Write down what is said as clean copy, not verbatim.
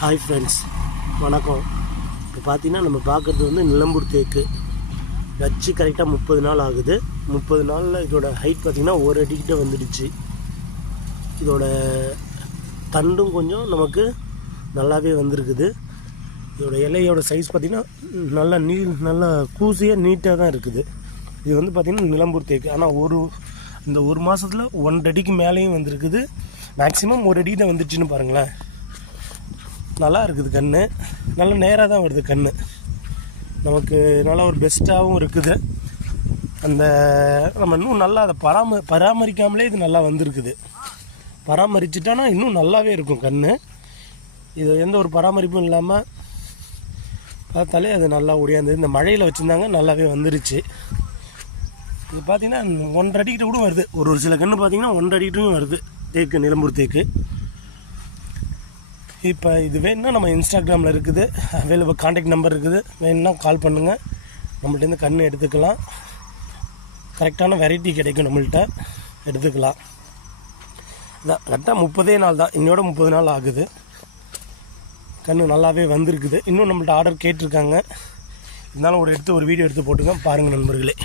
Hi friends, வணக்கம். இப்போ பார்த்தீங்கன்னா நம்ம பார்க்குறது வந்து நிலம்பூர் தேக்கு வச்சு கரெக்டாக 30 நாள் ஆகுது. 30 நாளில் இதோட ஹைட் பார்த்திங்கன்னா 1 அடிக்கிட்ட வந்துடுச்சு. இதோட தண்டும் கொஞ்சம் நமக்கு நல்லாவே வந்திருக்குது. இதோட இலையோட சைஸ் பார்த்திங்கன்னா நல்லா கூசியாக நீட்டாக தான் இருக்குது. இது வந்து பார்த்திங்கன்னா நிலம்பூர் தேக்கு. ஆனால் இந்த ஒரு மாதத்தில் 1 அடிக்கு மேலேயும் வந்திருக்குது. மேக்ஸிமம் 1 அடி தான் வந்துடுச்சுன்னு பாருங்களேன். நல்லா இருக்குது கண், நல்லா நேராக தான் வருது கண். நமக்கு நல்லா ஒரு பெஸ்ட்டாகவும் இருக்குது. அந்த நம்ம இன்னும் நல்லா அதை பராமரிக்காமலே இது நல்லா வந்திருக்குது. பராமரிச்சுட்டோன்னா இன்னும் நல்லாவே இருக்கும் கண். இது எந்த ஒரு பராமரிப்பும் இல்லாமல் பார்த்தாலே அது நல்லா ஒடியாந்து இந்த மழையில் வச்சுருந்தாங்க, நல்லாவே வந்துருச்சு. இது பார்த்திங்கன்னா 1.5 அடிக்கிட்ட கூட வருது. ஒரு சில கன்று பார்த்திங்கன்னா 1.5 அடிக்கிட்டும் வருது தேக்கு, நிலம்பூர் தேக்கு. இப்போ இது வேணுன்னா நம்ம இன்ஸ்டாகிராமில் இருக்குது, அவைலபிள் கான்டாக்ட் நம்பர் இருக்குது. வேணுன்னா கால் பண்ணுங்கள், நம்மள்டேருந்து கன்று எடுத்துக்கலாம். கரெக்டான வெரைட்டி கிடைக்கும், நம்மள்கிட்ட எடுத்துக்கலாம். இதான் கரெக்டாக 30 நாள் தான், இன்னோட 30 நாள் ஆகுது. கன்று நல்லாவே வந்திருக்குது. இன்னும் நம்மள்ட்ட ஆர்டர் கேட்டிருக்காங்க. இருந்தாலும் ஒரு வீடியோ எடுத்து போட்டுங்க, பாருங்கள் நண்பர்களே.